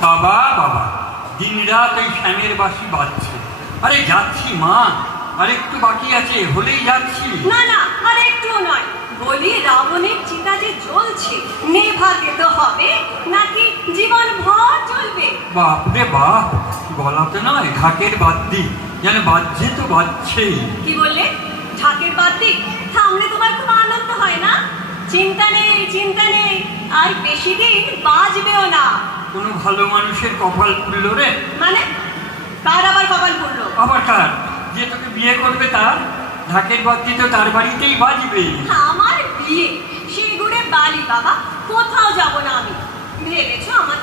বাবা বাবা, দিন রাত ওই ফ্যানের বাঁশি বাজছে। আরে যাচ্ছি মা, আর একটু বাকি আছে, হলেই যাচ্ছি। না না, আর একটুও নয়। বলি, রাবণের চিতা যে জ্বলছে, নেভাতে তো হবে, নাকি জীবন ভর চলবে? বাপরে বাপ, গলাতে নয়, ঢাকের বাদ্যি যেন বাজছে তো বাজছেই। কি বললে? ঢাকের বাদ্যি থামলে তোমার খুব আনন্দ হয় না? চিন্তা নেই, চিন্তা নেই, আর বেশি দিন বাজবেও না। কোনো ভালো মানুষের কপাল খুললো রে। মানে কার আবার কপাল পড়লো? আবার কার? যে তোকে বিয়ে করবে তার। ঢাকের বাদ্যি তো তার বাড়িতেই বাজবে। আমার বিয়ে? সিঁদুরে বালি বাবা, কোথাও যাব না আমি। ভেবেছো আমার